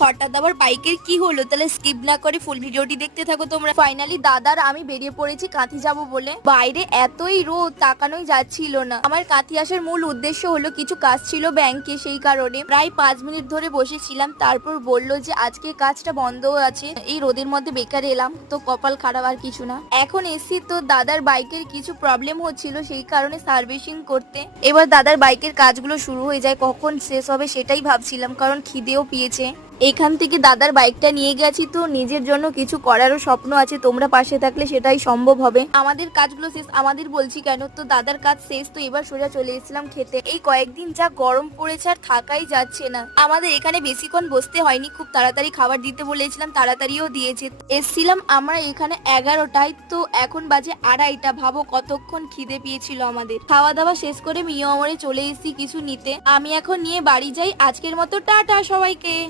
হঠাৎ আবার বাইকের কি হলো? তাহলে স্কিপ না করে ফুল ভিডিওটি দেখতে থাকো তোমরা। ফাইনালি দাদার আমি বেরিয়ে পড়েছি কাঁথি যাব বলে। বাইরে এতই রোদ তাকানোই যাচ্ছিল না। আমার কাঁথি আসার মূল উদ্দেশ্য হলো কিছু কাজ ছিল ব্যাংকে, সেই কারণে প্রায় 5 মিনিট ধরে বসেছিলাম। তারপর বলল যে আজকে কাজটা বন্ধ আছে, এই রোদের মধ্যে বেকার এলাম, তো কপাল খারাপ আর কিছু না। এখন এসি তো দাদার বাইকের কিছু প্রবলেম হচ্ছিল, সেই কারণে সার্ভিসিং করতে। এবার দাদার বাইকের কাজগুলো শুরু হয়ে যায়, কখন শেষ হবে সেটাই ভাবছিলাম, কারণ খিদেও পেয়েছে। এখান থেকে দাদার বাইকটা নিয়ে গেছি, তো নিজের জন্য কিছু করারও স্বপ্ন আছে, তোমরা পাশে থাকলে সেটাই সম্ভব হবে। আমাদের কাজগুলো শেষ, আমাদের বলছি কেন, তো দাদার কাজ শেষ, তো এবার সোজা চলে এসেছিলাম খেতে। এই কয়েকদিন যা গরম পড়েছে আর থাকাই যাচ্ছে না। আমাদের এখানে বেশিক্ষণ বসতে হয়নি, খুব তাড়াতাড়ি খাবার দিতে বলেছিলাম, তাড়াতাড়িও দিয়েছে। এসছিলাম আমরা এখানে 11টায়, তো এখন বাজে 2:30। ভাবো কতক্ষণ খিদে পেয়েছিল আমাদের। খাওয়া দাওয়া শেষ করে মিও আমরে চলে এসেছি কিছু নিতে। আমি এখন নিয়ে বাড়ি যাই। আজকের মতো টাটা সবাইকে।